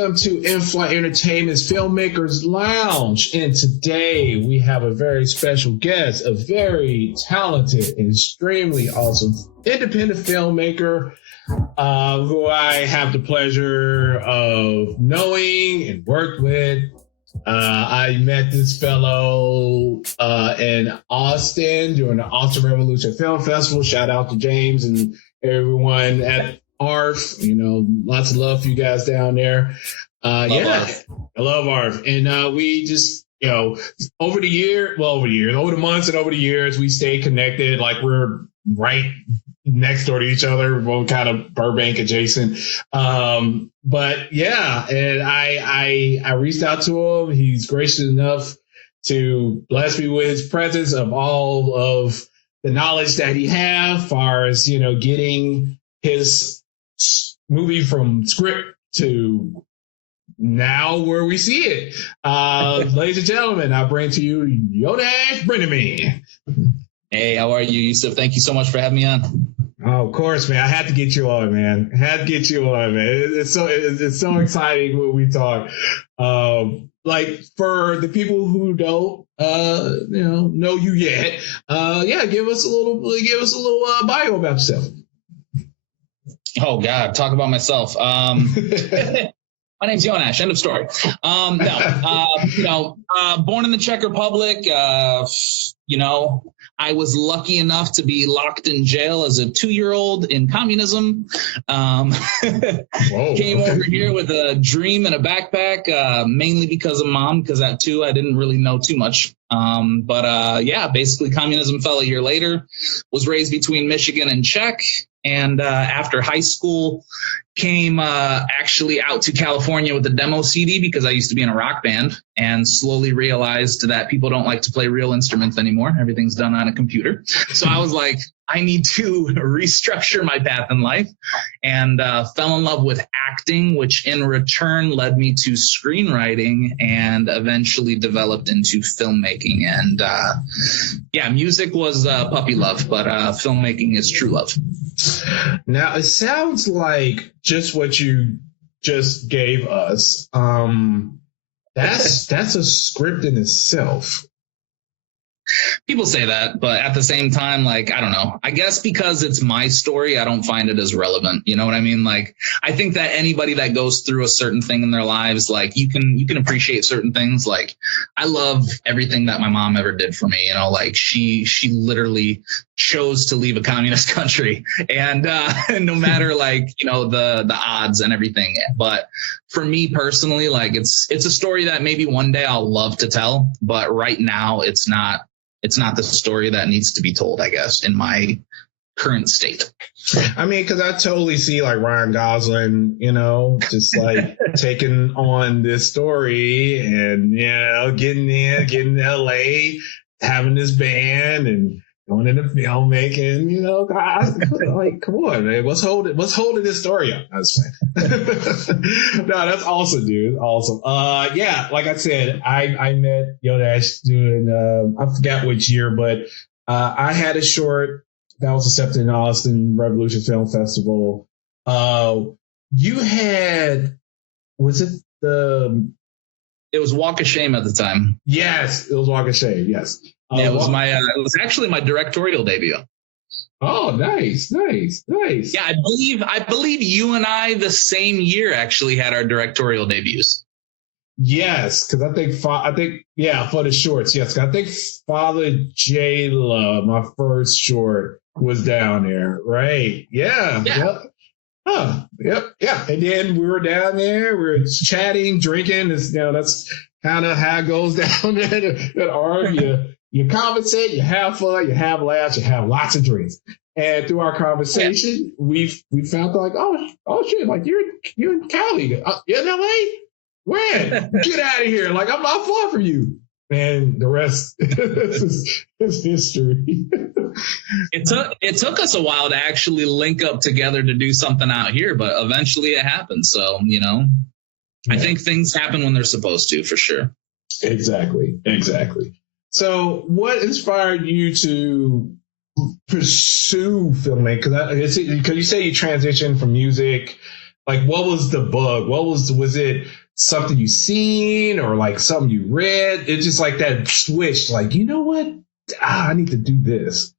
welcome to In-Flight Entertainment's Filmmakers Lounge. And today we have a very special guest, a very talented and extremely awesome independent filmmaker who I have the pleasure of knowing and worked with. I met this fellow in Austin during the Austin Revolution Film Festival. Shout out to James and everyone at ARF. You know, lots of love for you guys down there. I love ARF. And we just, you know, over the months and over the years, we stay connected. Like we're right next door to each other. We're both kind of Burbank adjacent. But yeah, and I reached out to him. He's gracious enough to bless me with his presence of all of the knowledge that he has, as far as, you know, getting his movie from script to now where we see it. Ladies and gentlemen, I bring to you Yonash Breneman. Hey, how are you, Yusuf? Thank you so much for having me on. Oh, of course, man. I had to get you on, man. It's so exciting when we talk. Like for the people who don't, know you yet, give us a little bio about yourself. Oh God, talk about myself. My name's Yonash. End of story. Born in the Czech Republic. I was lucky enough to be locked in jail as a 2-year-old in communism. Came over here with a dream and a backpack, mainly because of mom, because at 2, I didn't really know too much. Basically communism fell a year later, was raised between Michigan and Czech. And after high school, came actually out to California with a demo CD because I used to be in a rock band, and slowly realized that people don't like to play real instruments anymore. Everything's done on a computer. So I was like, I need to restructure my path in life, and fell in love with acting, which in return led me to screenwriting and eventually developed into filmmaking. And music was puppy love, but filmmaking is true love. Now, it sounds like just what you just gave us. That's a script in itself. People say that, but at the same time, like, I don't know. I guess because it's my story, I don't find it as relevant. You know what I mean? Like, I think that anybody that goes through a certain thing in their lives, like, you can appreciate certain things. Like, I love everything that my mom ever did for me. You know, like she literally chose to leave a communist country, and no matter like, you know, the odds and everything. But for me personally, like, it's a story that maybe one day I'll love to tell, but right now it's not the story that needs to be told, I guess, in my current state. I mean, because I totally see like Ryan Gosling, you know, just like taking on this story and, you know, getting to LA, having this band and going into filmmaking, you know, like, come on, man, what's holding this story up? I was saying. No, that's awesome, dude. Awesome. Like I said, I met Yonash doing, I forgot which year, but I had a short that was accepted in the Austin Revolution Film Festival. You had, it was Walk of Shame at the time. Yes, it was Walk of Shame. Yes. It was actually my directorial debut. Oh, nice. Yeah, I believe you and I the same year actually had our directorial debuts. Yes, because I think for the shorts. Yes, I think Father J-Love, my first short, was down there. Right? Yeah. Yep. Huh. Yep. Yeah. And then we were down there. We were chatting, drinking. That's kind of how it goes down there at ARG. You conversate, you have fun, you have laughs, you have lots of drinks. And through our conversation, we found like, oh shit, like you're in Cali, you're in LA? When? Get out of here! Like, I'm not far from you. And the rest is history. It took us a while to actually link up together to do something out here, but eventually it happened. So, you know, yeah. I think things happen when they're supposed to, for sure. Exactly. So what inspired you to pursue filmmaking? Because you say you transitioned from music Like, what was the bug? Was it something you seen or like something you read? It's just like that switch, like, you know what? I need to do this.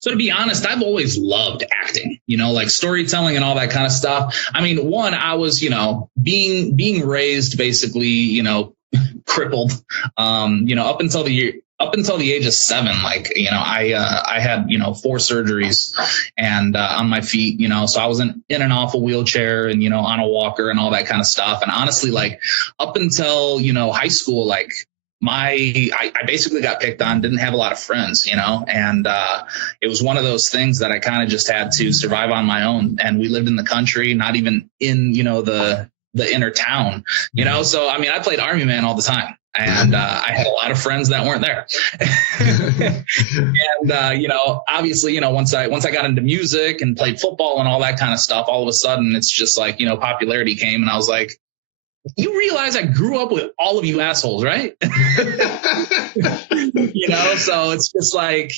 So to be honest, I've always loved acting, like storytelling and all that kind of stuff. I mean, one, I was, being raised basically, crippled, up until the age of 7, like, I had, 4 surgeries and on my feet, so I was in an awful wheelchair and, on a walker and all that kind of stuff. And honestly, like up until, high school, like I basically got picked on, didn't have a lot of friends, and it was one of those things that I kind of just had to survive on my own. And we lived in the country, not even in, the inner town, so, I mean, I played Army Man all the time. And I had a lot of friends that weren't there. And, obviously, once I got into music and played football and all that kind of stuff, all of a sudden it's just like, popularity came and I was like, you realize I grew up with all of you assholes, right? So it's just like,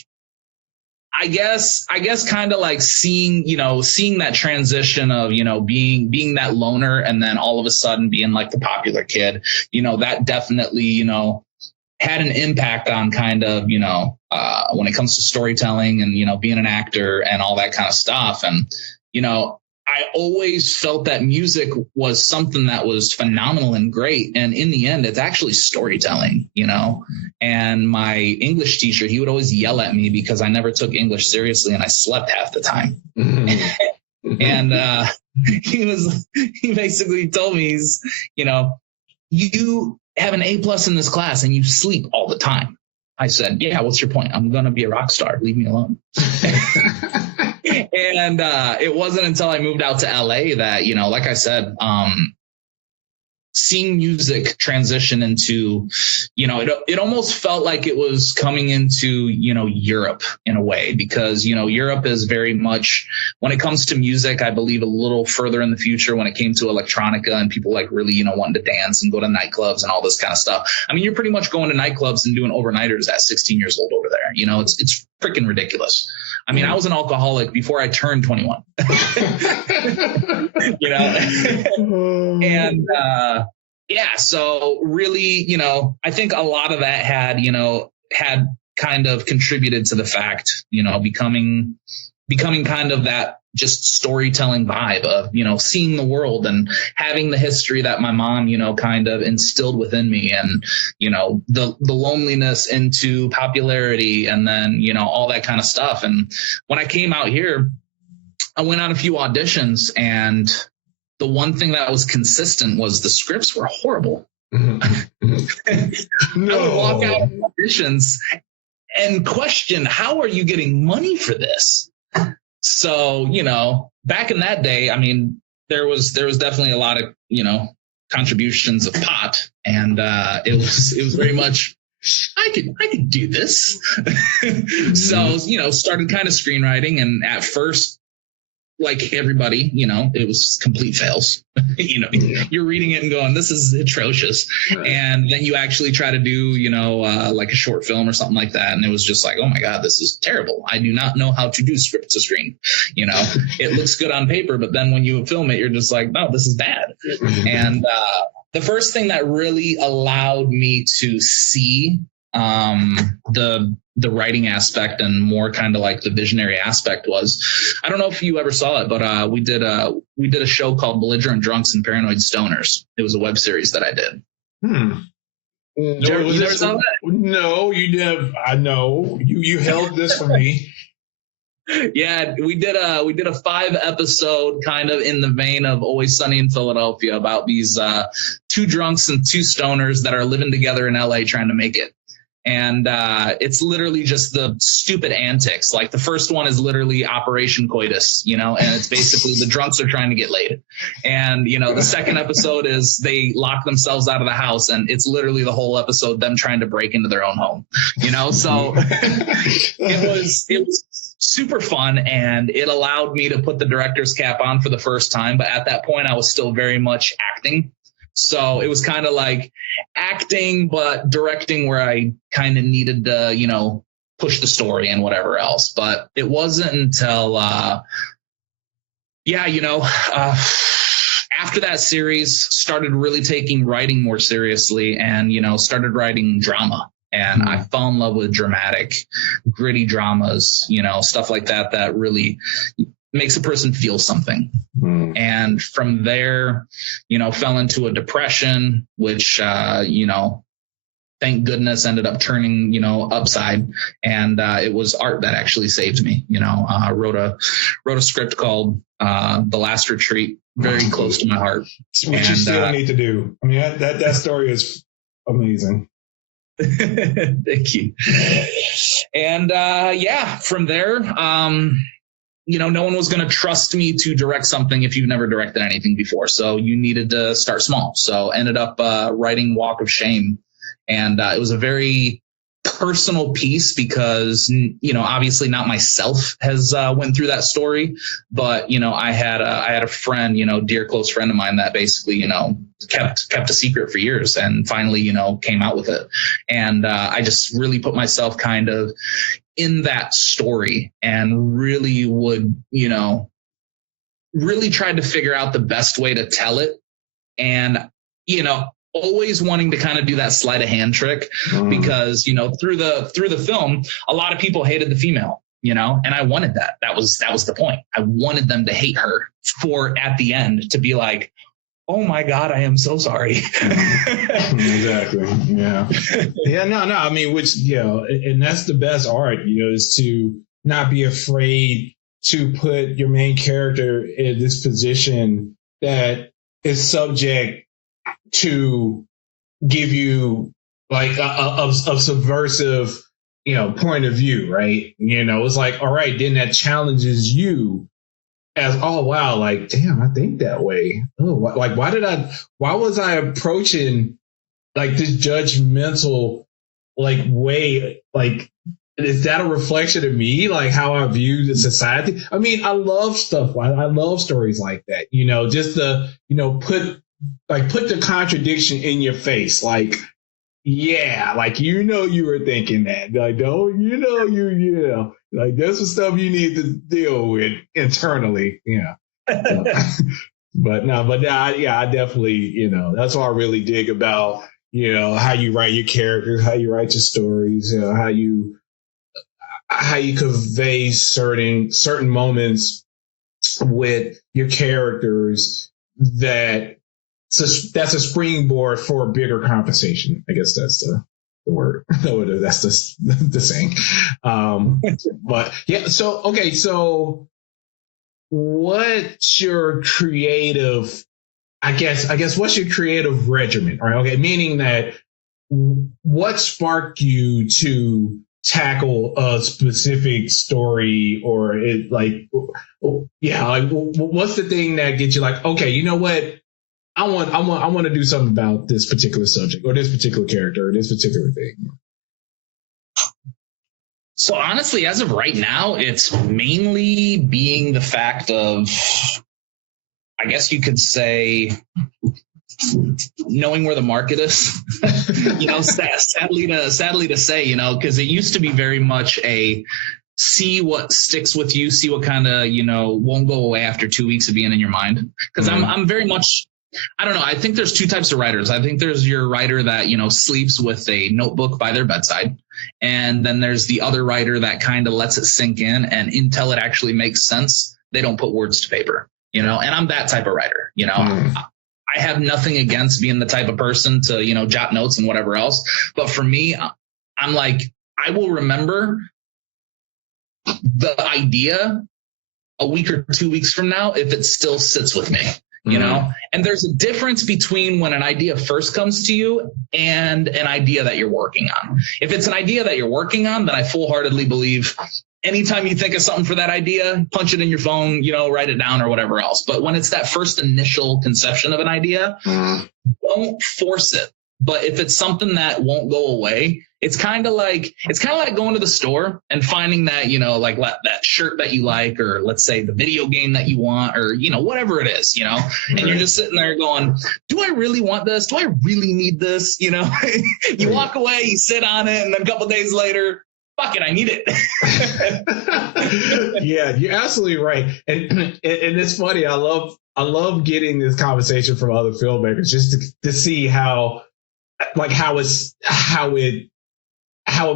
I guess kind of like seeing that transition of, being that loner and then all of a sudden being like the popular kid, that definitely, had an impact on kind of, when it comes to storytelling and, being an actor and all that kind of stuff. And, I always felt that music was something that was phenomenal and great. And in the end, it's actually storytelling, and my English teacher, he would always yell at me because I never took English seriously and I slept half the time. Mm-hmm. And he basically told me, you have an A+ in this class and you sleep all the time. I said, yeah, what's your point? I'm going to be a rock star. Leave me alone. And it wasn't until I moved out to LA that, like I said, seeing music transition into, it almost felt like it was coming into, Europe in a way, because, Europe is very much, when it comes to music, I believe a little further in the future when it came to electronica and people like really, wanting to dance and go to nightclubs and all this kind of stuff. I mean, you're pretty much going to nightclubs and doing overnighters at 16 years old over there. It's freaking ridiculous. I mean, I was an alcoholic before I turned 21, and, yeah, so really, I think a lot of that had kind of contributed to the fact, becoming kind of that just storytelling vibe of, seeing the world and having the history that my mom, kind of instilled within me, and, the loneliness into popularity and then, all that kind of stuff. And when I came out here, I went on a few auditions, and the one thing that was consistent was the scripts were horrible. Mm-hmm. No. I would walk out of auditions and question, how are you getting money for this? So, back in that day, I mean, there was definitely a lot of, contributions of pot, and it was very much, I could do this. So, started kind of screenwriting, and at first, like everybody, it was complete fails. You're reading it and going, this is atrocious. Right. And then you actually try to do, like a short film or something like that. And it was just like, oh my God, this is terrible. I do not know how to do script to screen. It looks good on paper, but then when you film it, you're just like, no, this is bad. And the first thing that really allowed me to see the writing aspect and more kind of like the visionary aspect was, I don't know if you ever saw it, but we did a show called Belligerent Drunks and Paranoid Stoners. It was a web series that I did. You never saw that? No, you did. I know you held this for me. Yeah, we did a 5-episode kind of in the vein of Always Sunny in Philadelphia about these 2 drunks and 2 stoners that are living together in LA trying to make it. And it's literally just the stupid antics. Like the first one is literally Operation Coitus, and it's basically the drunks are trying to get laid. And, the second episode is they lock themselves out of the house, and it's literally the whole episode them trying to break into their own home, so it was super fun, and it allowed me to put the director's cap on for the first time. But at that point, I was still very much acting. So it was kind of like acting, but directing where I kind of needed to, push the story and whatever else. But it wasn't until Yeah, after that series, started really taking writing more seriously, and started writing drama. And I fell in love with dramatic, gritty dramas, stuff like that, that really makes a person feel something. And from there, fell into a depression, which, thank goodness ended up turning, upside. And it was art that actually saved me. I wrote a script called The Last Retreat, very close to my heart. Which you still need to do. I mean, that story is amazing. Thank you. And from there, no one was going to trust me to direct something if you've never directed anything before. So you needed to start small. So ended up writing Walk of Shame. And it was a very personal piece because, obviously not myself has went through that story. But, I had a friend, dear close friend of mine that basically, kept a secret for years and finally, came out with it. And I just really put myself kind of in that story and really would, really tried to figure out the best way to tell it. And, always wanting to kind of do that sleight of hand trick because, through the film, a lot of people hated the female, and I wanted that. That was the point. I wanted them to hate her for at the end to be like, oh my God, I am so sorry. Exactly. Yeah. Yeah. No. I mean, and that's the best art, is to not be afraid to put your main character in this position that is subject to give you like a subversive, point of view, right? It's like, all right, then that challenges you as, oh wow, like damn, I think that way. Oh, like why was I approaching like this judgmental like way? Like, is that a reflection of me? Like how I view the society? I mean, I love stuff. I love stories like that. Just the put the contradiction in your face. Like, yeah, like, you were thinking that. Like, don't, like, there's some stuff you need to deal with internally. Yeah. I definitely, that's what I really dig about, how you write your characters, how you write your stories, how you convey certain moments with your characters that's a springboard for a bigger conversation. I guess that's the word. That's the saying. But yeah, so what's your creative, I guess what's your creative regimen, right? Okay. Meaning that what sparked you to tackle a specific story, or it like, like what's the thing that gets you like, okay, you know what? I want to do something about this particular subject or this particular character or this particular thing. So honestly, as of right now, it's mainly being the fact of, I guess you could say, knowing where the market is. Sadly to say, because it used to be very much a see what sticks with you, see what kind of, won't go away after 2 weeks of being in your mind. Because I'm very much, I don't know. I think there's two types of writers. I think there's your writer that, sleeps with a notebook by their bedside. And then there's the other writer that kind of lets it sink in, and until it actually makes sense, they don't put words to paper, and I'm that type of writer, I have nothing against being the type of person to, jot notes and whatever else. But for me, I'm like, I will remember the idea a week or 2 weeks from now if it still sits with me. And there's a difference between when an idea first comes to you and an idea that you're working on. If it's an idea that you're working on, then I full-heartedly believe anytime you think of something for that idea, punch it in your phone, write it down or whatever else. But when it's that first initial conception of an idea, don't force it. But if it's something that won't go away, it's kind of like going to the store and finding that, like that shirt that you like, or let's say the video game that you want, or, whatever it is, and you're just sitting there going, do I really want this? Do I really need this? You walk away, you sit on it, and then a couple of days later, fuck it, I need it. Yeah, you're absolutely right. And it's funny. I love getting this conversation from other filmmakers just to see how it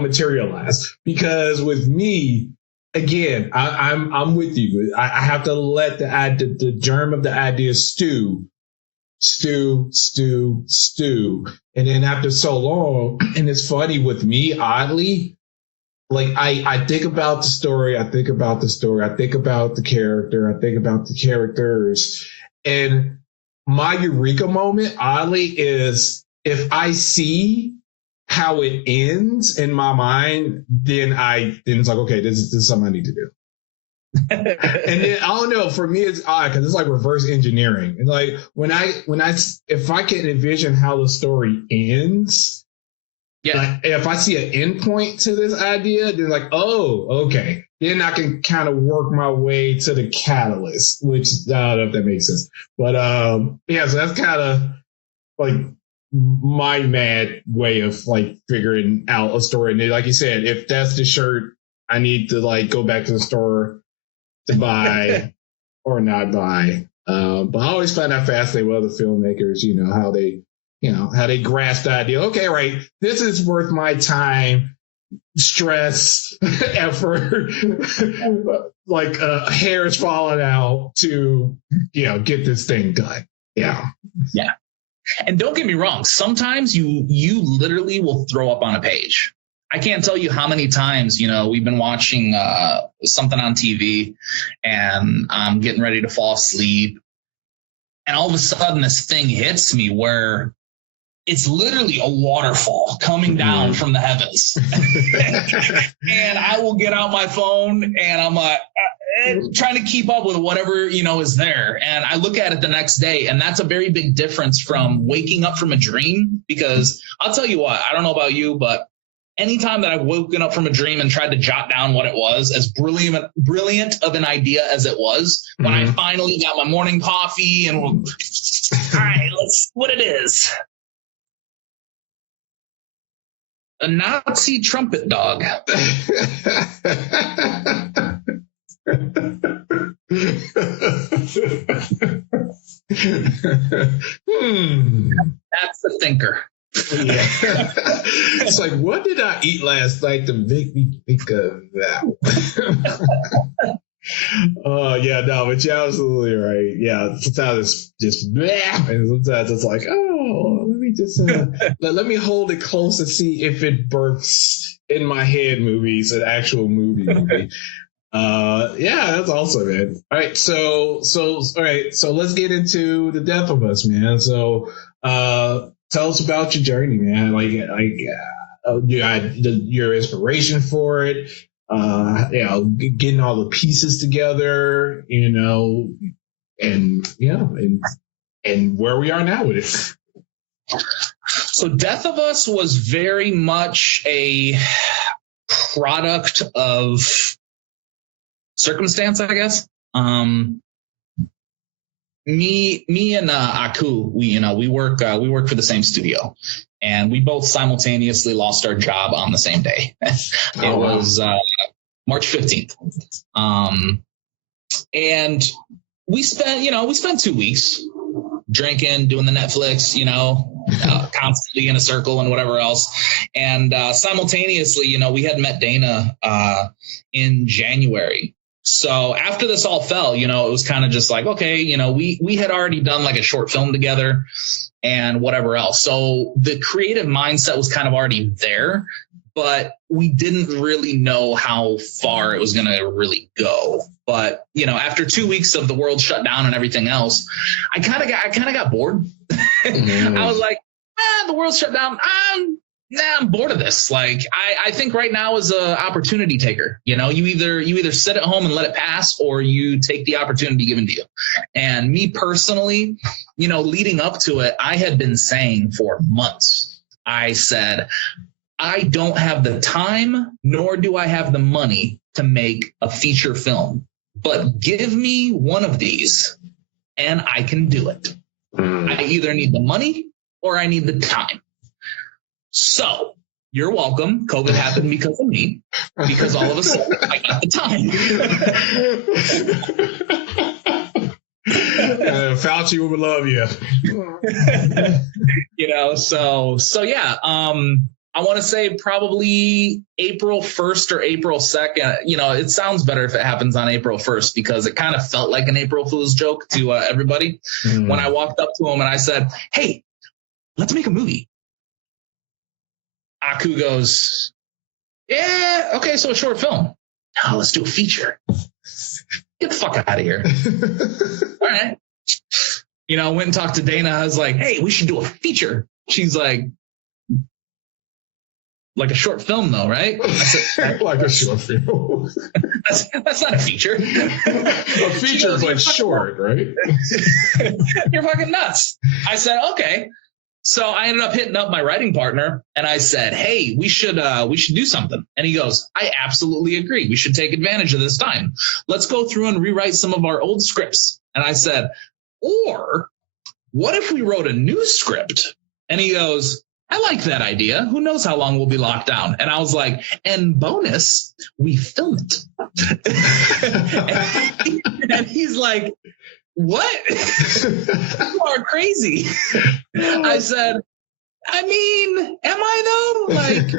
materialized. Because with me, again, I'm with you. I have to let the germ of the idea stew, and then after so long, and it's funny with me, oddly, like I think about the story, I think about the character, I think about the characters, and my eureka moment, oddly, is if I see how it ends in my mind, then it's like, okay, this is something I need to do. And then I don't know, for me it's odd because it's like reverse engineering. And like if I can envision how the story ends, Yeah. like, if I see an end point to this idea, then like, oh, okay. Then I can kind of work my way to the catalyst, which I don't know if that makes sense. But yeah, so that's kind of like my mad way of like figuring out a story. And then, like you said, if that's the shirt, I need to like go back to the store to buy or not buy. But I always find that fascinating with other filmmakers, how they grasp the idea. Okay, right, this is worth my time, stress, effort, like hairs falling out to, get this thing done. Yeah. Yeah. And don't get me wrong, sometimes you literally will throw up on a page. I can't tell you how many times, we've been watching something on TV and I'm getting ready to fall asleep. And all of a sudden this thing hits me where it's literally a waterfall coming down from the heavens. And I will get out my phone and I'm like, trying to keep up with whatever, is there. And I look at it the next day, and that's a very big difference from waking up from a dream, because I'll tell you what, I don't know about you, but anytime that I've woken up from a dream and tried to jot down what it was, as brilliant of an idea as it was, when I finally got my morning coffee and all right, let's what it is. A Nazi trumpet dog. That's the thinker. Yeah. It's like, what did I eat last night to make me think of that? Oh, yeah, no, but you're absolutely right. Yeah, sometimes it's just bleh, and sometimes it's like, oh, let me just let me hold it close and see if it births in my head movies, an actual movie. Yeah, that's awesome, man. All right, so let's get into The Death of Us, man. So tell us about your journey, man. Your inspiration for it, getting all the pieces together, and where we are now with it. So Death of Us was very much a product of circumstance, I guess. Me and Aku, we work for the same studio, and we both simultaneously lost our job on the same day. It was March 15th. And we spent 2 weeks drinking, doing the Netflix, constantly in a circle and whatever else. And simultaneously, we had met Dana in January. So after this all fell, it was kind of just like, okay, we had already done like a short film together and whatever else. So the creative mindset was kind of already there, but we didn't really know how far it was going to really go. But, after 2 weeks of the world shut down and everything else, I kind of got bored. I was like, the world's shut down. I'm bored of this. Like, I think right now is a opportunity taker. You either sit at home and let it pass, or you take the opportunity given to you. And me personally, leading up to it, I had been saying for months, I said, I don't have the time, nor do I have the money to make a feature film, but give me one of these and I can do it. I either need the money or I need the time. So you're welcome. COVID happened because of me, because all of a sudden I got the time. Fauci would love you. So yeah. I want to say probably April 1st or April 2nd. It sounds better if it happens on April 1st because it kind of felt like an April Fool's joke to everybody. When I walked up to him and I said, hey, let's make a movie. Aku goes, yeah, okay, so a short film. No, let's do a feature. Get the fuck out of here. All right. Went and talked to Dana. I was like, hey, we should do a feature. She's like a short film, though, right? I said, like a short film. that's not a feature. A feature, but short, right? You're fucking nuts. I said, okay. So I ended up hitting up my writing partner and I said, hey, we should do something. And he goes, I absolutely agree. We should take advantage of this time. Let's go through and rewrite some of our old scripts. And I said, or what if we wrote a new script? And he goes, I like that idea. Who knows how long we'll be locked down? And I was like, and bonus, we film it. And he's like, what? You are crazy. I said, I mean, am I though? Like,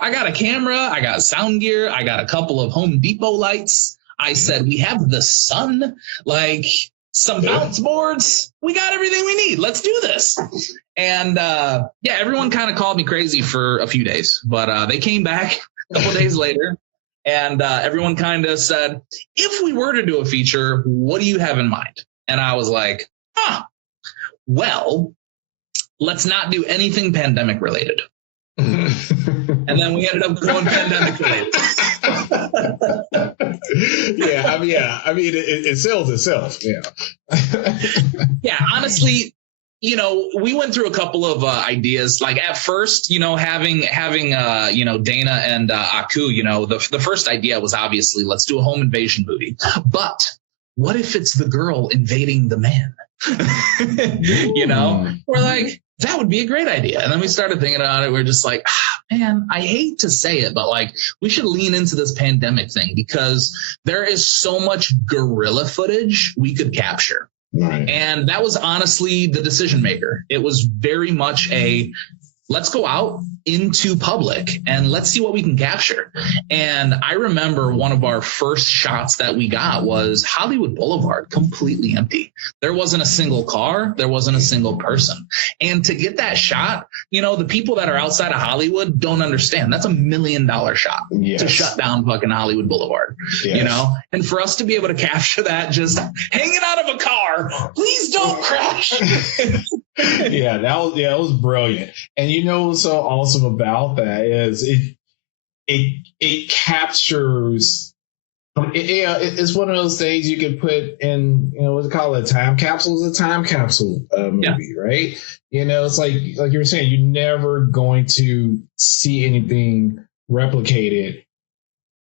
I got a camera, I got sound gear, I got a couple of Home Depot lights. I said, we have the sun, like some bounce boards. We got everything we need. Let's do this. And everyone kind of called me crazy for a few days, but they came back a couple days later. And everyone kind of said, if we were to do a feature, what do you have in mind? And I was like, well, let's not do anything pandemic related. And then we ended up going pandemic related. I mean, it sells itself. Yeah. Yeah, honestly, we went through a couple of ideas. Like at first, having Dana and Aku, the first idea was obviously let's do a home invasion movie. But what if it's the girl invading the man? We're like, that would be a great idea. And then we started thinking about it. We're just like, man, I hate to say it, but like we should lean into this pandemic thing because there is so much guerrilla footage we could capture. Right. And that was honestly the decision maker. It was very much let's go out into public and let's see what we can capture. And I remember one of our first shots that we got was Hollywood Boulevard, completely empty. There wasn't a single car. There wasn't a single person. And to get that shot, the people that are outside of Hollywood don't understand. That's $1 million shot to shut down fucking Hollywood Boulevard, And for us to be able to capture that just hanging out of a car, please don't crash. That was brilliant. And what's so awesome about that is it captures. It's one of those things you can put in, what's it called? A time capsule is a time capsule movie, right? It's like you were saying, you're never going to see anything replicated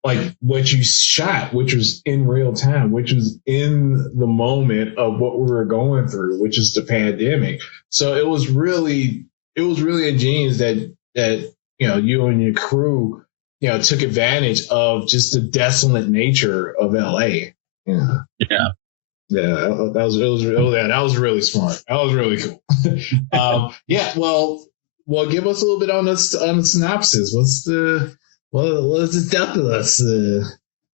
like what you shot, which was in real time, which was in the moment of what we were going through, which is the pandemic. So it was really ingenious that you and your crew took advantage of just the desolate nature of LA. That was really smart. That was really cool. Well, give us a little bit on the synopsis. What's the Death of Us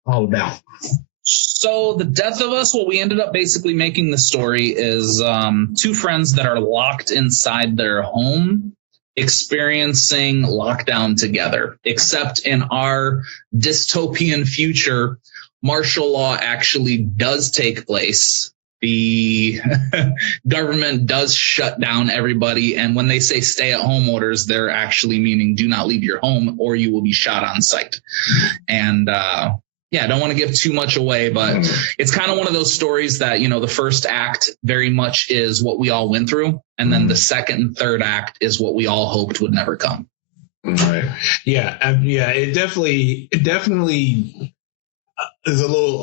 all about? So the Death of Us, what we ended up basically making the story is two friends that are locked inside their home experiencing lockdown together, except in our dystopian future, martial law actually does take place. The government does shut down everybody. And when they say stay at home orders, they're actually meaning do not leave your home or you will be shot on sight. And I don't want to give too much away, but it's kind of one of those stories that, the first act very much is what we all went through. And then the second and third act is what we all hoped would never come. Right. It definitely is a little,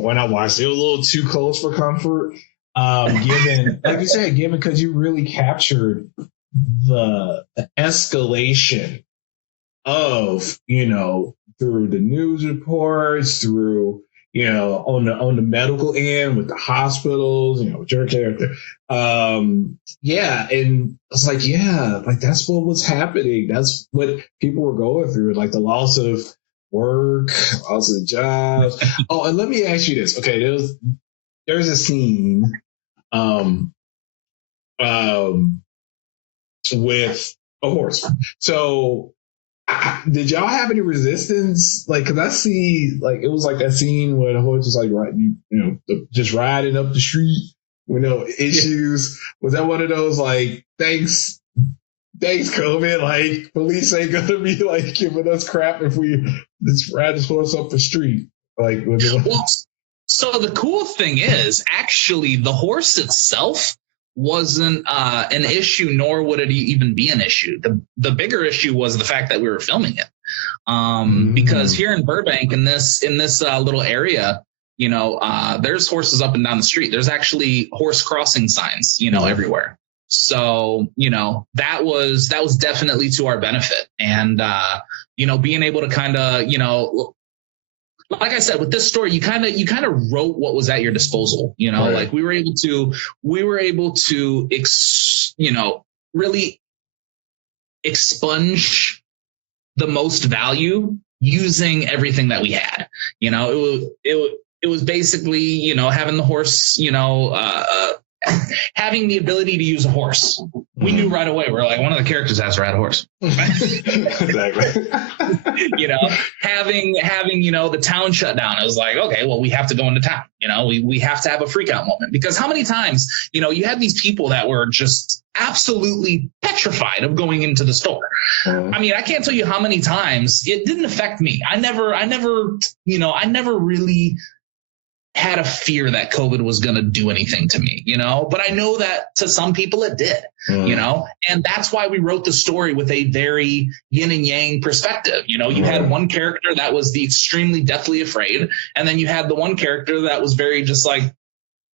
when I watched it, was a little too close for comfort. Given, like you said, because you really captured the escalation of, through the news reports, through, on the medical end with the hospitals, with your character. Yeah. And it's like, yeah, like that's what was happening. That's what people were going through, like the loss of work, loss of jobs. Oh, and let me ask you this. Okay. There's a scene, um, um, with a horse. So did y'all have any resistance? Like, cause I see, like, it was like that scene where the horse is like, just riding up the street with no issues. Was that one of those, like, thanks, COVID, like, police ain't gonna be, like, giving us crap if we just ride this horse up the street? Like, well, so the cool thing is, actually, the horse itself wasn't an issue, nor would it even be an issue. The bigger issue was the fact that we were filming it, because here in Burbank, in this little area, there's horses up and down the street. There's actually horse crossing signs, everywhere. So that was definitely to our benefit, and being able to kind of like I said, with this story, you kind of wrote what was at your disposal. Right. Like we were able to really expunge the most value using everything that we had. It was basically having the horse, having the ability to use a horse. We knew right away. We're like, one of the characters has to ride a horse. Exactly. Having the town shut down. It was like, okay, well, we have to go into town. We have to have a freak out moment, because how many times, you had these people that were just absolutely petrified of going into the store. I mean, I can't tell you how many times it didn't affect me. I never really had a fear that COVID was going to do anything to me, but I know that to some people it did, and that's why we wrote the story with a very yin and yang perspective. You had one character that was the extremely deathly afraid, and then you had the one character that was very just like,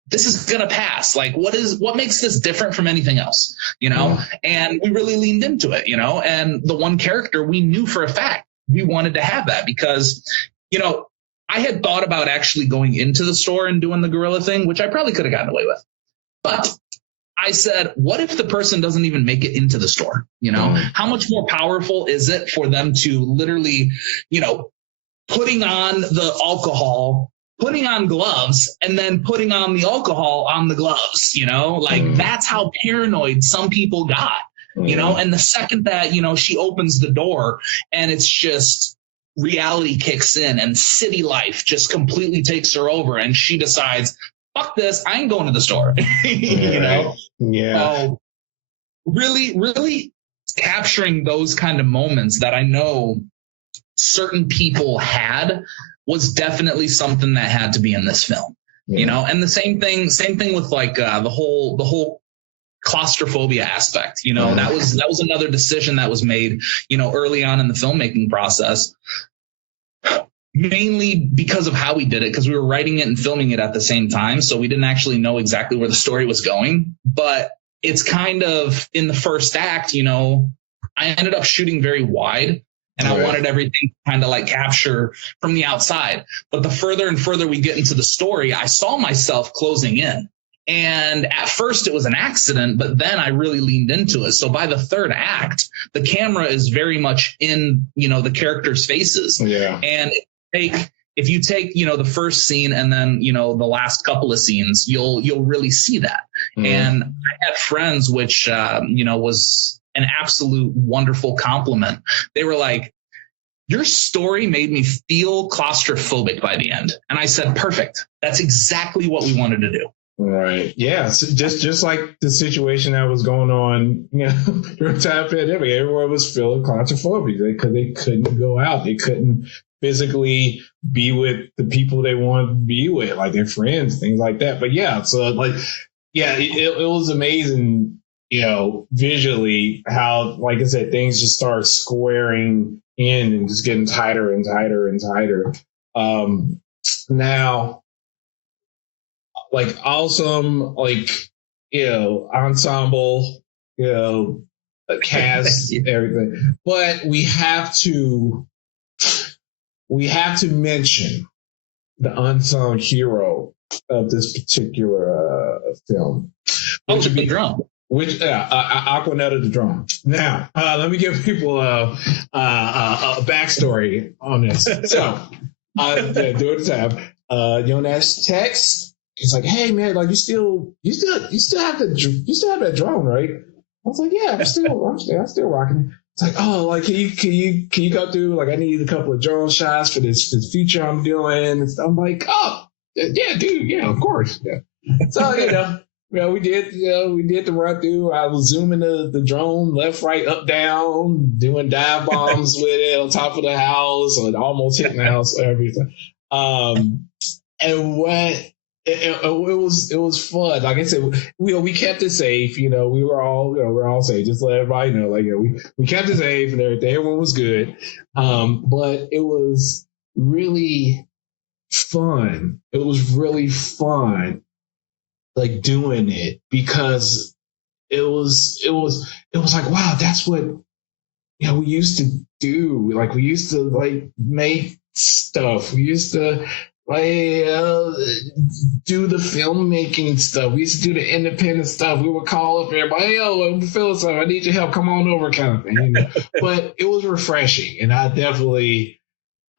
this is going to pass. Like, what makes this different from anything else, and we really leaned into it, and the one character we knew for a fact we wanted to have that because, I had thought about actually going into the store and doing the gorilla thing, which I probably could have gotten away with. But I said, what if the person doesn't even make it into the store? How much more powerful is it for them to literally, putting on the alcohol, putting on gloves, and then putting on the alcohol on the gloves, that's how paranoid some people got, and the second that, she opens the door and it's just reality kicks in and city life just completely takes her over and she decides, fuck this, I ain't going to the store. Yeah. So really, really capturing those kind of moments that I know certain people had was definitely something that had to be in this film. And the same thing with like the whole claustrophobia aspect, that was another decision that was made, early on in the filmmaking process, mainly because of how we did it, because we were writing it and filming it at the same time. So we didn't actually know exactly where the story was going, but it's kind of in the first act, I ended up shooting very wide and I wanted everything kind of like capture from the outside. But the further and further we get into the story, I saw myself closing in. And at first it was an accident, but then I really leaned into it. So by the third act, the camera is very much in, the characters' faces. Yeah. And if you take, the first scene and then, the last couple of scenes, you'll really see that. And I had friends, which, was an absolute wonderful compliment. They were like, your story made me feel claustrophobic by the end. And I said, perfect. That's exactly what we wanted to do. Right. Yeah. So just like the situation that was going on, during the time pandemic, everyone was feeling claustrophobic because they couldn't go out. They couldn't physically be with the people they wanted to be with, like their friends, things like that. But yeah, so like, yeah, it was amazing, visually how, like I said, things just start squaring in and just getting tighter and tighter and tighter. Now, like awesome, like, ensemble, cast, everything. But we have to mention the unsung hero of this particular film. Which would be drone. Aquanetta the drone. Now, let me give people a backstory on this. So, do it time. Yonash texts. He's like, "Hey man, like you still have that drone, right?" I was like, "Yeah, I'm still rocking it." It's like, "Oh, like can you go through? Like, I need a couple of drone shots for this feature I'm doing." And I'm like, "Oh, yeah, dude, yeah, of course, yeah." So we did the run through. I was zooming the drone left, right, up, down, doing dive bombs with it on top of the house, and almost hitting the house, everything. And what it was fun. Like I said, we kept it safe. We were all safe. Just to let everybody know, like we kept it safe and everything. Everyone was good. But it was really fun. It was really fun, like doing it, because it was like, wow, that's what we used to do. Like we used to like make stuff. We used to do the filmmaking stuff. We used to do the independent stuff. We would call up everybody, "Yo, Phil, I need your help. Come on over," kind of thing. But it was refreshing, and I definitely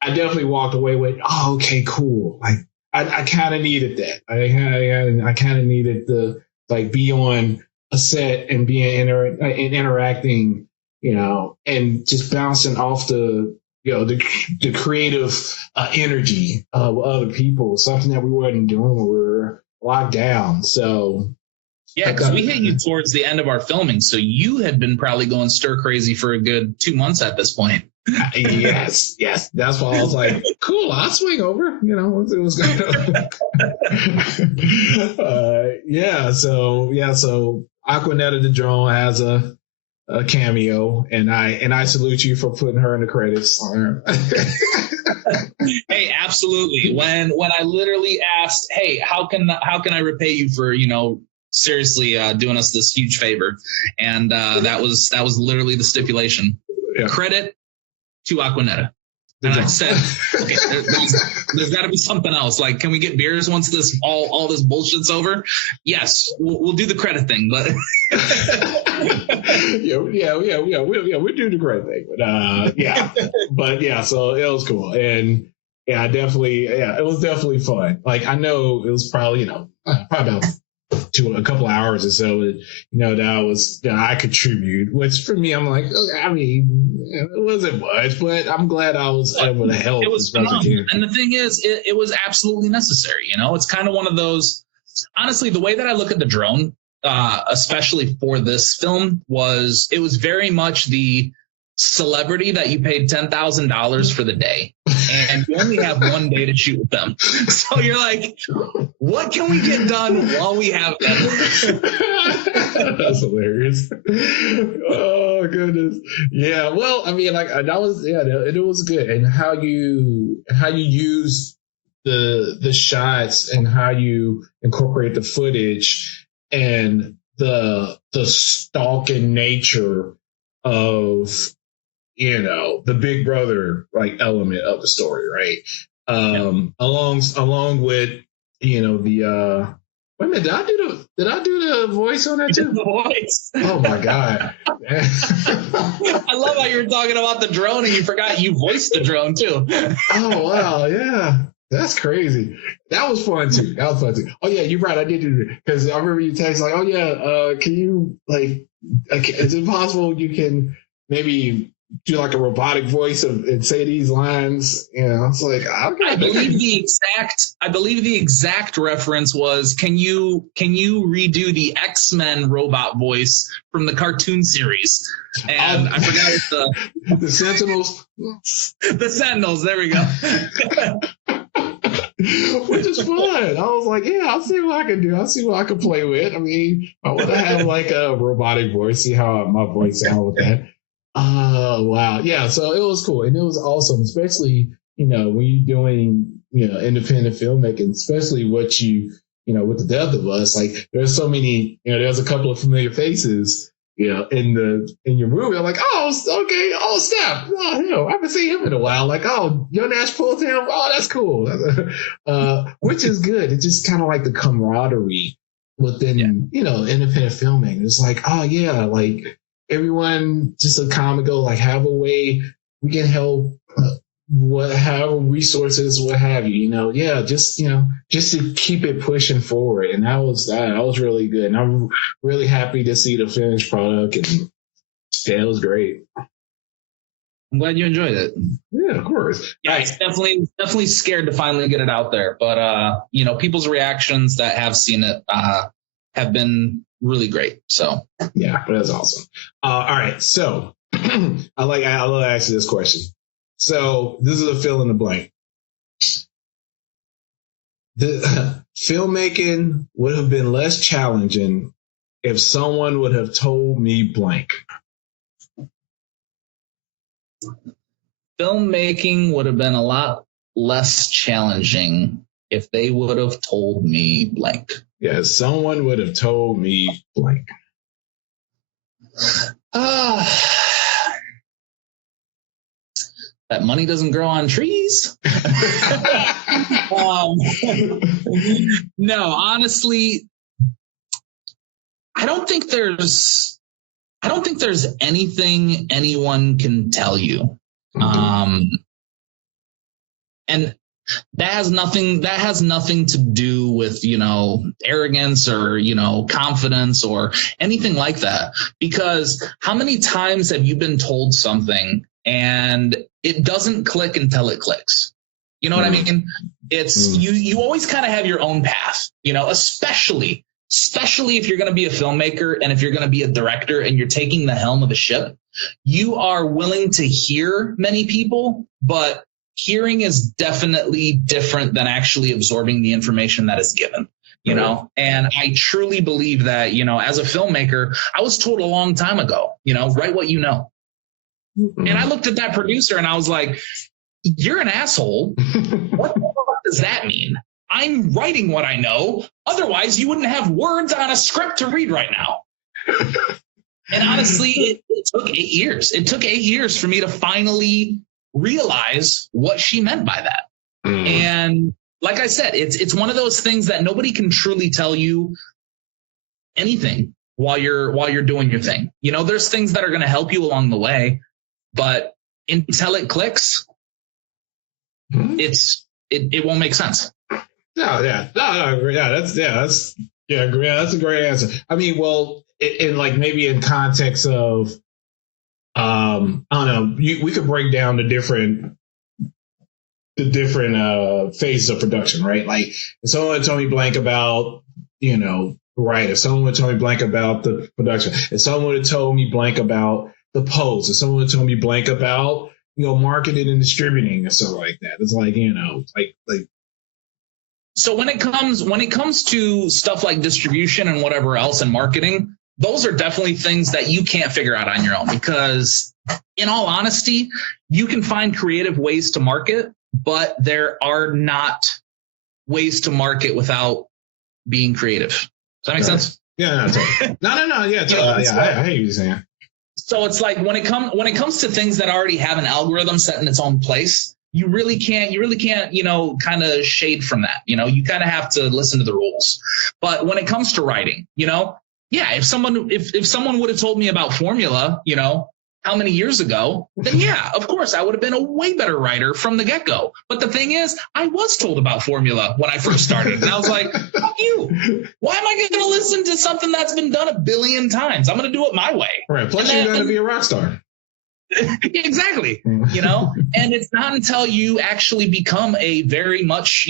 walked away with, "Oh, okay, cool." Like I kind of needed that. I kind of needed to like be on a set and being interacting, and just bouncing off the the creative energy of other people, something that we weren't doing when we were locked down. So yeah, because we hit you towards the end of our filming, so you had been probably going stir crazy for a good 2 months at this point. Yes. That's why I was like, cool, I'll swing over. It was good. So Aquanetta the drone has a cameo, and I salute you for putting her in the credits. Hey, absolutely. When I literally asked, "Hey, how can I repay you for seriously doing us this huge favor?" And that was literally the stipulation. Yeah. Credit to Aquanetta. And I said, okay, there's got to be something else. Like, can we get beers once this all this bullshit's over? Yes, we'll do the credit thing, but we'll do the credit thing. So it was cool, and it was definitely fun. Like, I know it was probably about a couple hours or so, that I contribute, which for me, I'm like, okay, I mean, it wasn't much, but I'm glad I was able to help. It was phenomenal. And the thing is, it was absolutely necessary. It's kind of one of those, honestly, the way that I look at the drone, especially for this film, it was very much the celebrity that you paid $10,000 for the day, and you only have one day to shoot with them. So you're like, what can we get done while we have them? That's hilarious. Oh goodness. Yeah. Well, I mean, like that was, it was good. And how you use the shots and how you incorporate the footage and the stalking nature of the Big Brother like element of the story, right? Along with the wait a minute, did I do the voice on that too? The voice. Oh my god. I love how you were talking about the drone and you forgot you voiced the drone too. Oh wow, yeah. That's crazy. That was fun too. Oh yeah, you're right. I did do it because I remember you text like, "Oh yeah, can you is it possible you can maybe do like a robotic voice and say these lines?" It's like, okay. I believe the exact reference was, can you redo the X-Men robot voice from the cartoon series? And I forgot the Sentinels. The Sentinels. There we go. Which is fun. I was like, yeah, I'll see what I can do. I'll see what I can play with. I mean, I want to have like a robotic voice, see how my voice sounds with that. Oh, wow. Yeah, so it was cool. And it was awesome, especially, when you're doing, independent filmmaking, especially with the death of us. Like, there's so many, there's a couple of familiar faces in your movie. I'm like, oh, okay, oh snap, oh hell, I haven't seen him in a while. Like, oh, Yonash pulled him. Oh, that's cool. Which is good. It's just kind of like the camaraderie within independent filming. It's like, oh yeah, like everyone just a comment go like have a way we can help. However resources, what have you, just to keep it pushing forward. And that was really good. And I'm really happy to see the finished product. And yeah, it was great. I'm glad you enjoyed it. Yeah, of course. Yeah, it's definitely scared to finally get it out there. But people's reactions that have seen it have been really great. So yeah, that's awesome. All right, so I'll ask you this question. So this is a fill in the blank. The filmmaking would have been less challenging if someone would have told me blank. Filmmaking would have been a lot less challenging if they would have told me blank. Yeah, someone would have told me blank. That money doesn't grow on trees. No, honestly, I don't think there's anything anyone can tell you. And that has nothing to do with, arrogance or, confidence or anything like that. Because how many times have you been told something and it doesn't click until it clicks? You know what I mean? It's you always kind of have your own path, especially if you're going to be a filmmaker and if you're going to be a director and you're taking the helm of a ship, you are willing to hear many people, but hearing is definitely different than actually absorbing the information that is given. And I truly believe that, as a filmmaker, I was told a long time ago, write what you know. And I looked at that producer and I was like, you're an asshole. What the fuck does that mean? I'm writing what I know. Otherwise, you wouldn't have words on a script to read right now. And honestly, it took 8 years. It took 8 years for me to finally realize what she meant by that. And like I said, it's one of those things that nobody can truly tell you anything while you're doing your thing. There's things that are going to help you along the way, but until it clicks, it won't make sense. That's a great answer. I mean, well, in like maybe in context of, I don't know, we could break down the different phases of production, right? Like if someone would tell me blank about, right, if someone would tell me blank about the production, if someone would have told me blank about the post, if someone would have told me blank about, marketing and distributing and stuff like that. It's like, like. So when it comes to stuff like distribution and whatever else and marketing, those are definitely things that you can't figure out on your own, because in all honesty, you can find creative ways to market, but there are not ways to market without being creative. Does that make sense? Yeah, no, totally. No. Yeah, totally. I hear you saying. So it's like when it comes to things that already have an algorithm set in its own place, you really can't, kind of shade from that. You kind of have to listen to the rules. But when it comes to writing, if someone would have told me about formula, how many years ago, then yeah, of course, I would have been a way better writer from the get-go. But the thing is, I was told about formula when I first started. And I was like, fuck you. Why am I going to listen to something that's been done 1 billion times? I'm going to do it my way. Right. Plus, you're going to be a rock star. Exactly. And it's not until you actually become a very much,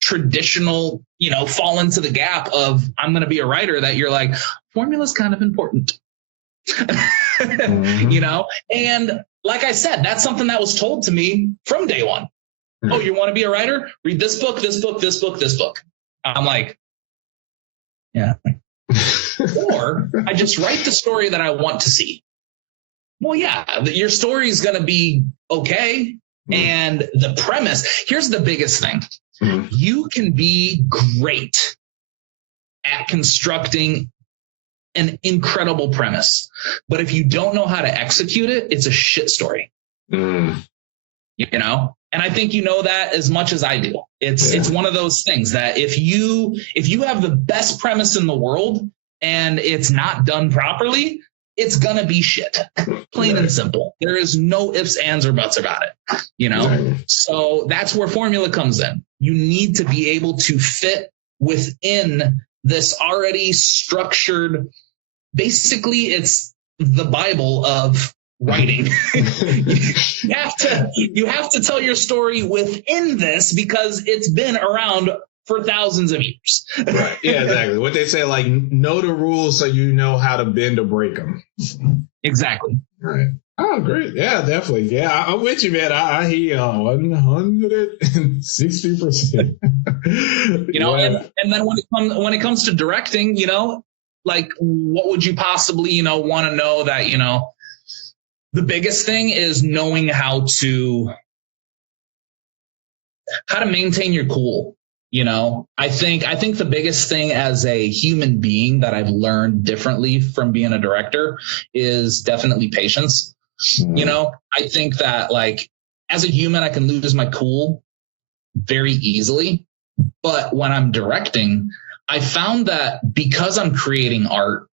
traditional, fall into the gap of I'm going to be a writer that you're like, formula's kind of important. And like I said, that's something that was told to me from day one. Oh, you want to be a writer? Read this book, this book, this book, this book. I'm like, yeah. Or I just write the story that I want to see. Well, yeah, your story is going to be okay. And the premise, here's the biggest thing. You can be great at constructing an incredible premise. But if you don't know how to execute it, it's a shit story. You know? And I think you know that as much as I do. It's one of those things that if you have the best premise in the world and it's not done properly, it's gonna be shit. Plain and simple. There is no ifs, ands, or buts about it. You know? Exactly. So that's where formula comes in. You need to be able to fit within this already structured, basically it's the Bible of writing. you have to tell your story within this because it's been around for thousands of years. Right. Yeah, exactly. What they say, like, know the rules so you know how to bend or break them. Exactly. Right. Oh, great. Yeah, definitely. Yeah, I'm with you, man. I hear 160%. You know, and then when it comes to directing, you know, like what would you possibly, you know, want to know that, you know, the biggest thing is knowing how to maintain your cool. You know, I think the biggest thing as a human being that I've learned differently from being a director is definitely patience. You know, I think that like as a human, I can lose my cool very easily. But when I'm directing, I found that because I'm creating art,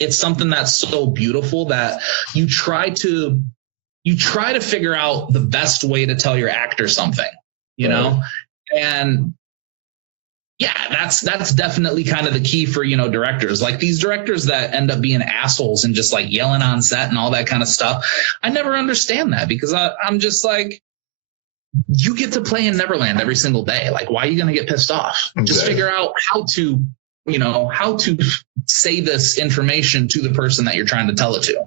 it's something that's so beautiful that you try to figure out the best way to tell your actor something, you know? And yeah, that's definitely kind of the key for, you know, directors. Like these directors that end up being assholes and just like yelling on set and all that kind of stuff. I never understand that because I'm just like, you get to play in Neverland every single day. Like, why are you going to get pissed off? Exactly. Just figure out how to say this information to the person that you're trying to tell it to,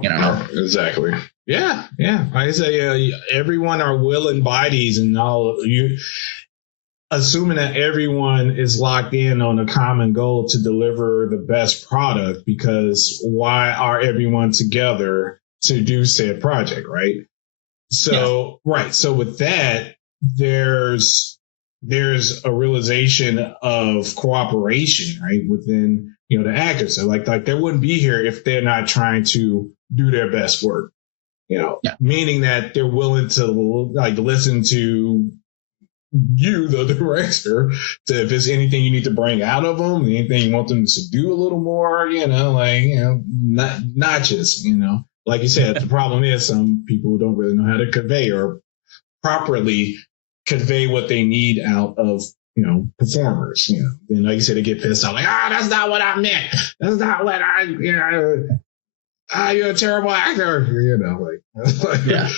you know? Exactly. Yeah. Yeah. Like I say, everyone are willing bodies and all you. Assuming that everyone is locked in on a common goal to deliver the best product, because why are everyone together to do said project, right? So, yeah. Right. So with that, there's a realization of cooperation, right, within, you know, the actors. So like they wouldn't be here if they're not trying to do their best work, you know, meaning that they're willing to like listen to you, the director, to if there's anything you need to bring out of them, anything you want them to do a little more, you know, like, you know, notches, you know, like you said, the problem is some people don't really know how to convey or properly convey what they need out of, you know, performers, you know, and like you said, they get pissed off, like, that's not what I meant. That's not what you know, you're a terrible actor, you know, like yeah.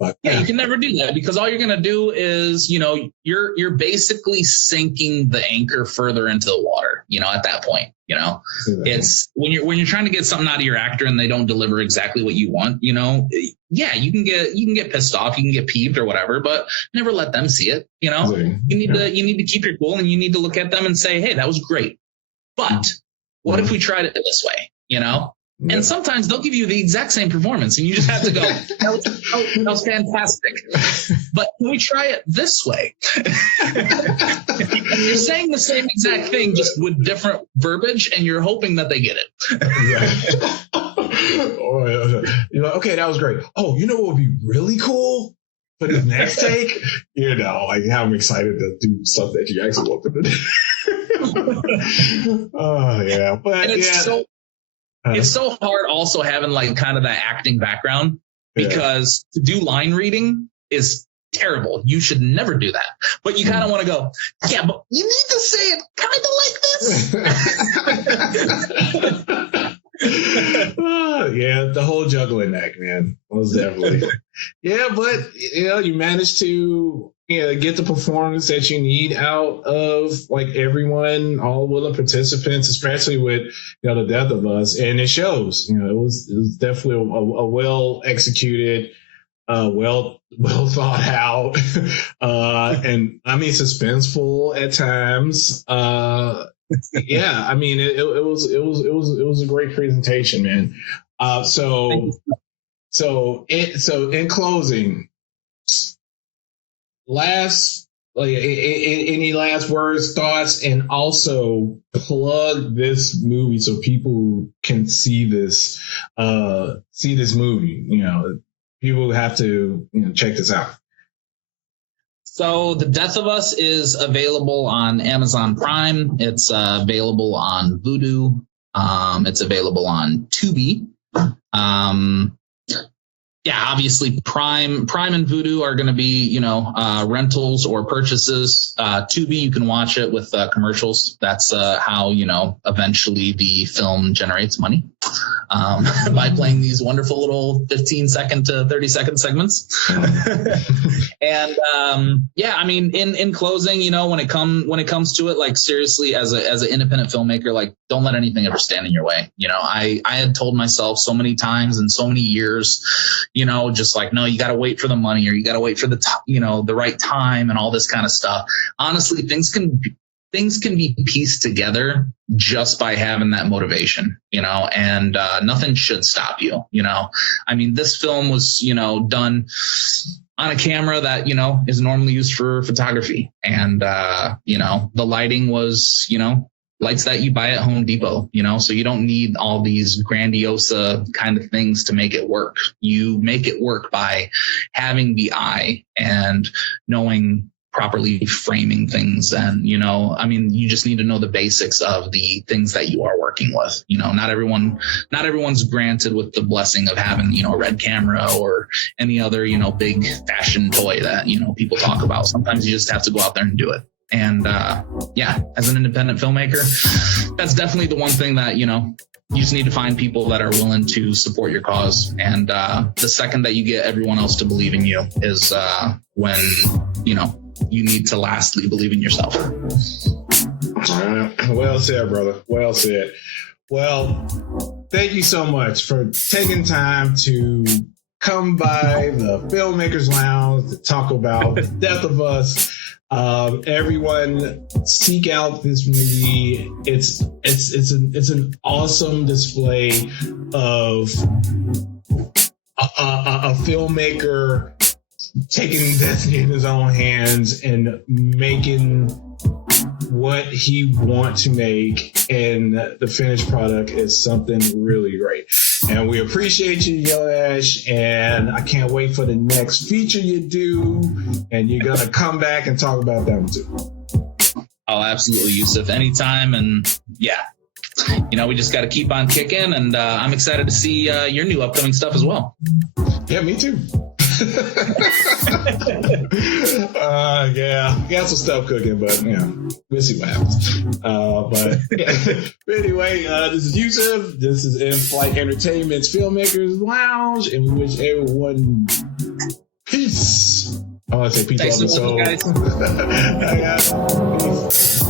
But, you can never do that because all you're going to do is, you know, you're basically sinking the anchor further into the water, you know, at that point, you know, it's when you're trying to get something out of your actor and they don't deliver exactly what you want, you know, yeah, you can get pissed off, you can get peeved or whatever, but never let them see it. You know, you need to keep your cool and you need to look at them and say, hey, that was great. But what if we tried it this way, you know? And sometimes they'll give you the exact same performance and you just have to go, that was fantastic. But can we try it this way? You're saying the same exact thing, just with different verbiage, and you're hoping that they get it. You're like, okay, that was great. Oh, you know what would be really cool? For the next take, you know, like I'm excited to do stuff that you actually want them to do. Oh, yeah. But it's so hard also having like kind of that acting background because to do line reading is terrible. You should never do that. But you kind of want to go, yeah, but you need to say it kind of like this. Yeah, the whole juggling act, man. Most definitely. Yeah, but you know, you managed to get the performance that you need out of like everyone, all willing participants, especially with the death of us, and it shows. You know, it was definitely a well executed, well thought out, and I mean suspenseful at times. Yeah, I mean it was a great presentation, man. So in closing, last like, any last words, thoughts, and also plug this movie so people can see this movie. You know, people have to, you know, check this out. So The Death of Us is available on Amazon Prime. It's available on Vudu. It's available on Tubi. Yeah, obviously Prime and Vudu are going to be, you know, rentals or purchases. Tubi, you can watch it with commercials. That's how, you know, eventually the film generates money by playing these wonderful little 15-second to 30-second segments. And yeah, I mean, in closing, you know, when it comes to it, like, seriously, as an independent filmmaker, like, don't let anything ever stand in your way. You know, I had told myself so many times and so many years, you know, just like, no, you got to wait for the money, or you got to wait for the the right time and all this kind of stuff. Honestly, things can be pieced together just by having that motivation, you know, and nothing should stop you. You know, I mean, this film was, you know, done on a camera that, you know, is normally used for photography, and you know, the lighting was, you know, lights that you buy at Home Depot, you know, so you don't need all these grandiose kind of things to make it work. You make it work by having the eye and knowing properly framing things. And, you know, I mean, you just need to know the basics of the things that you are working with. You know, not everyone's granted with the blessing of having, you know, a red camera or any other, you know, big fashion toy that, you know, people talk about. Sometimes you just have to go out there and do it. And yeah, as an independent filmmaker, that's definitely the one thing that, you know, you just need to find people that are willing to support your cause. And the second that you get everyone else to believe in you is when, you know, you need to lastly believe in yourself. Well said, brother. Well said. Well, thank you so much for taking time to come by the Filmmakers Lounge to talk about The Death of Us. Everyone seek out this movie. It's an awesome display of a filmmaker taking destiny in his own hands and making what he wants to make, and the finished product is something really great. And we appreciate you, Yonash, and I can't wait for the next feature you do, and you're gonna come back and talk about them too. Oh, absolutely, Yusuf, anytime. And yeah, you know, we just got to keep on kicking, and I'm excited to see your new upcoming stuff as well. Yeah, me too. Yeah, got some stuff cooking, but you know, we'll see what happens. But anyway, this is Yusuf. This is In Flight Entertainment's Filmmakers Lounge, and we wish everyone peace. I want to say peace. Thanks so much, guys. Peace.